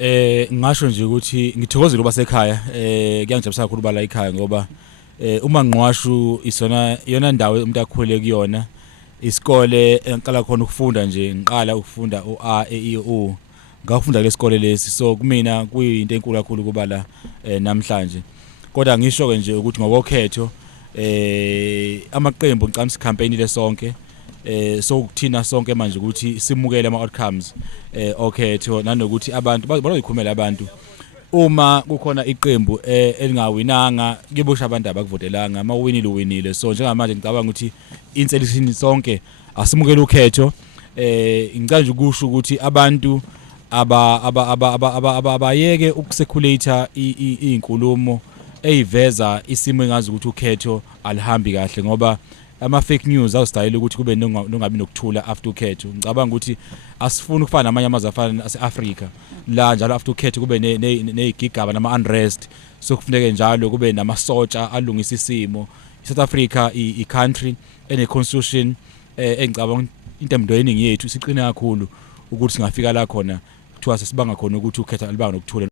Ngisho nje ukuthi ngithokozile uba sekhaya kuyangijabulisa kakhulu uba la ekhaya ngoba uma ngiqwashu isona iyona ndawo umuntu akhule kuyona isikole engiqala khona ukufunda nje ngiqala ukufunda uA E I O ngafunda kule sikole lesi so kumina kuyinto enkulu kakhulu kuba la namhlanje kodwa ngisho ke nje ukuthi ngokokhetho amaqembu ngicamisa campaign le sonke so kuthina sonke manje ukuthi simukele ama outcomes okhetho nanokuthi abantu bazoyikhumela abantu uma kukhona iqembu elingawinanga kuyebosha abantu abakuvotelanga mawuwinile uwinile so njengamanje ngicabanga ukuthi inselisini sonke asimukele ukhetho ngicanje ukusho ukuthi abantu abayeke ukuseculate izinkulumo eyiveza isimo engazi ukuthi ukhetho alihambi kahle ngoba ama fake news awustayile ukuthi kube nongabi nokuthula after ukhetho ngicabanga ukuthi asifuni ukufana namanye amazwe afana ase-Africa la njalo after ukhetho kube nezigigaba nama unrest so kufuneka njalo kube namasotsha alungisa isimo South Africa i-country ene constitution engicabanga into emndweni yethu siqine kakhulu ukuthi singafika la khona kuthiwa sesibanga khona ukuthi ukhetho alibanga nokuthula